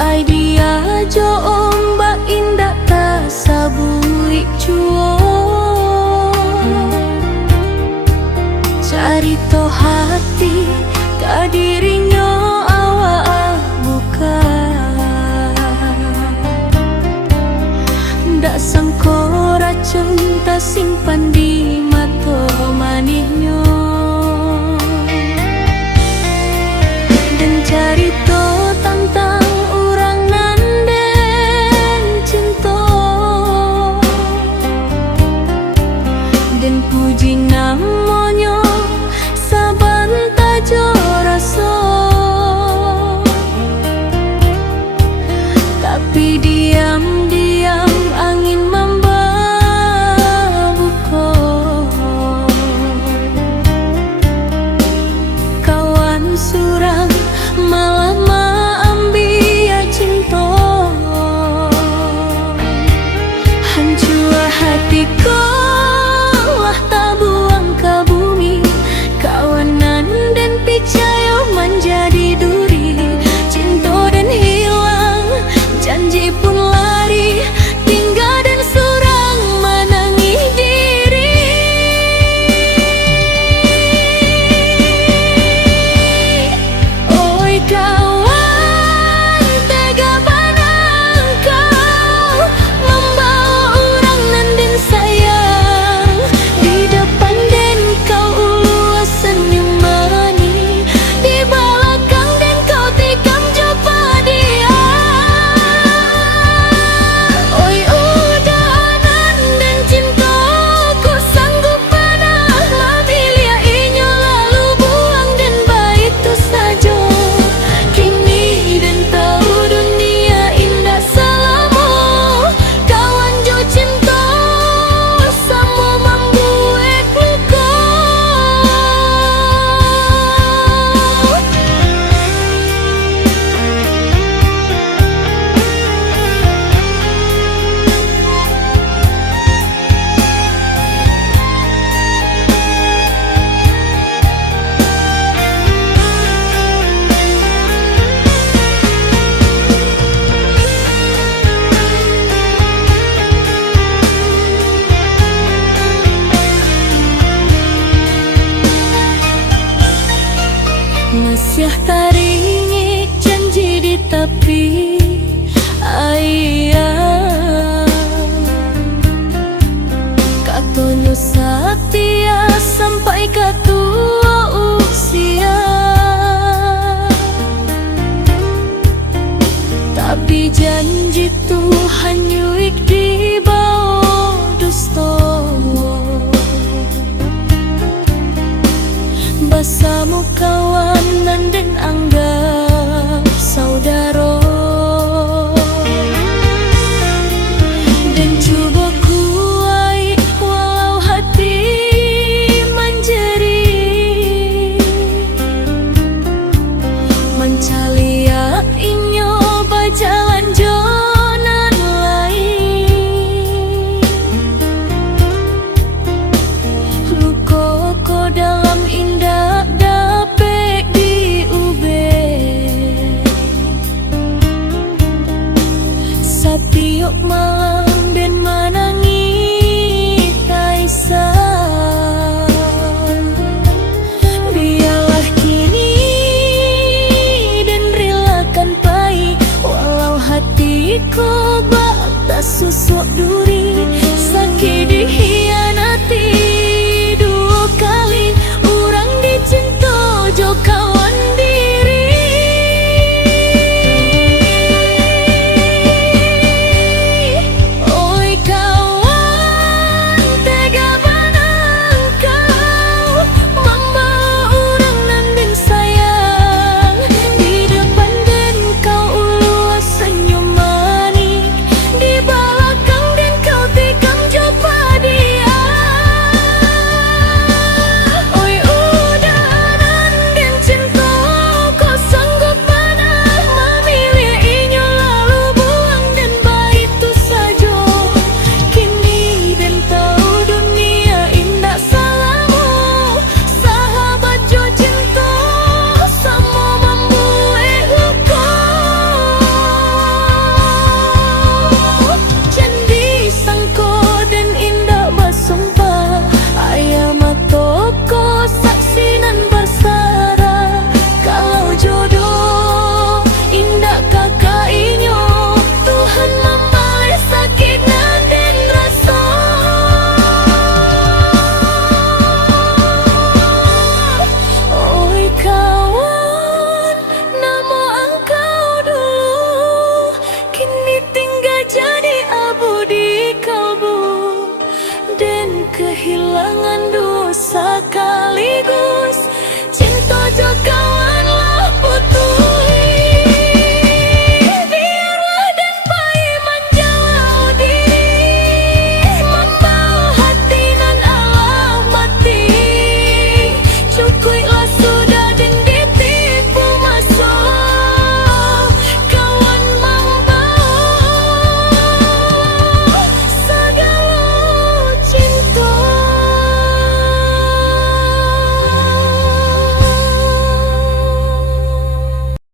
ai dia jo ombak indah ta sabui cuo carito hati kadirinya awak buka ndak sangko racun ta simpan di mato manihnya dan carito tentang orang nanden cinta dan puji namanya saban tajo rasa tapi diam-diam angin membabuko kawan surang malah maambia cinta hancur hatiku lah tak buang ke bumi kawanan dan percaya menjadi duri cinta dan hilang janji pun lari tinggal dan surang menangis diri oi kawan tega pandang kau membawa orang nanden sayang di depan dan kau ulua senyum manis di belakang dan kau tikam jumpa dia oi udanan dan cintaku sanggup pernah bila inya lalu buang dan baik itu saja kini dan tahu dunia indah selama kawan jo cinta sama membuat luka Nasiah taringik janji di tepi ayah katonyo setia sampai ketua usia tapi janji Tuhan yuik di bawah dusta bersama kawanan dan anggap saudara